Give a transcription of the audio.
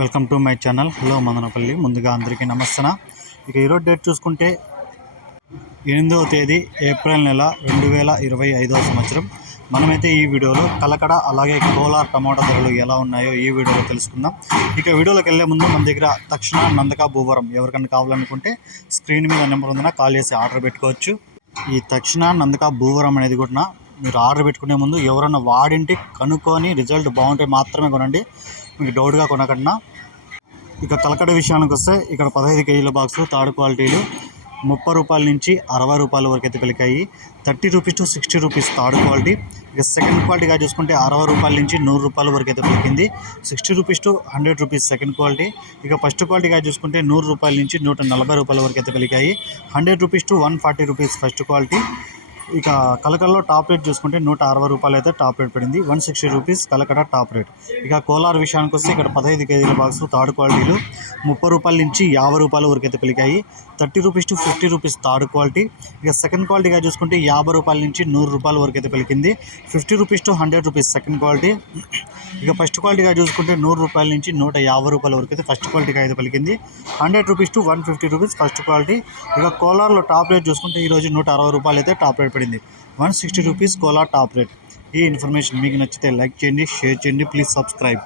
Welcome to my channel. Hello Madanapalle. ముందుగా అందరికీ నమస్తన. ఇక ఈరోజు డేట్ చూసుకుంటే ఎనిమిదవ తేదీ ఏప్రిల్ నెల రెండు వేల ఇరవై ఐదవ సంవత్సరం. మనమైతే ఈ వీడియోలో కలకడ అలాగే కోలార్ టమాటా ధరలు ఎలా ఉన్నాయో ఈ వీడియోలో తెలుసుకుందాం. ఇక వీడియోలోకి వెళ్ళే ముందు మన దగ్గర తక్షణ నందక భూవరం ఎవరికైనా కావాలనుకుంటే స్క్రీన్ మీద నెంబర్ ఉందన కాల్ చేసి ఆర్డర్ పెట్టుకోవచ్చు. ఈ తక్షణ నందక భూవరం అనేది కూడా మీరు ఆర్డర్ పెట్టుకునే ముందు ఎవరన్నా వాడింటి కనుక్కొని రిజల్ట్ బాగుంటే మాత్రమే కొనండి. మీకు డౌట్గా కొనకన్నా ఇక తలకడ విషయానికి వస్తే ఇక్కడ పదహైదు కేజీల బాక్స్ థర్డ్ క్వాలిటీలు ముప్పై రూపాయల నుంచి అరవై రూపాయల వరకు అయితే పలికాయి thirty rupees to sixty rupees third quality. ఇక సెకండ్ క్వాలిటీగా చూసుకుంటే అరవై రూపాయల నుంచి నూరు రూపాయల వరకు అయితే పలికింది sixty rupees to hundred rupees second quality. ఇక ఫస్ట్ క్వాలిటీగా చూసుకుంటే నూరు రూపాయల నుంచి నూట నలభై రూపాయల వరకు అయితే పలికాయి hundred rupees to one forty rupees first quality. ఇక కలకడలో టాప్ రేట్ చూసుకుంటే నూట అరవై రూపాయలు అయితే టాప్ రేట్ పడింది. One sixty rupees Kalakada top rate. ఇక కోలార్ విషయానికి వస్తే ఇక్కడ పదహైదు కేజీల బాక్స్ థర్డ్ క్వాలిటీలు ముప్పై రూపాయల నుంచి యాభై రూపాయల వరకు అయితే పలికాయి thirty rupees to fifty rupees third quality. ఇక సెకండ్ క్వాలిటీగా చూసుకుంటే యాభై రూపాయల నుంచి నూరు రూపాయల వరకు అయితే పలికింది fifty rupees to hundred rupees second quality. ఇక ఫస్ట్ క్వాలిటీగా చూసుకుంటే నూరు రూపాయల నుంచి నూట యాభై రూపాయల వరకు అయితే ఫస్ట్ క్వాలిటీగా అయితే పలికింది hundred rupees to one fifty rupees first quality. ఇక కోలార్లో టాప్ రేట్ చూసుకుంటే ఈరోజు నూట అరవై రూపాయలు అయితే టాప్ రేట్ పడింది. One sixty rupees Kolar top rate. ఈ ఇన్ఫర్మేషన్ మీకు నచ్చితే లైక్ చేయండి షేర్ చేయండి ప్లీజ్ సబ్స్క్రైబ్.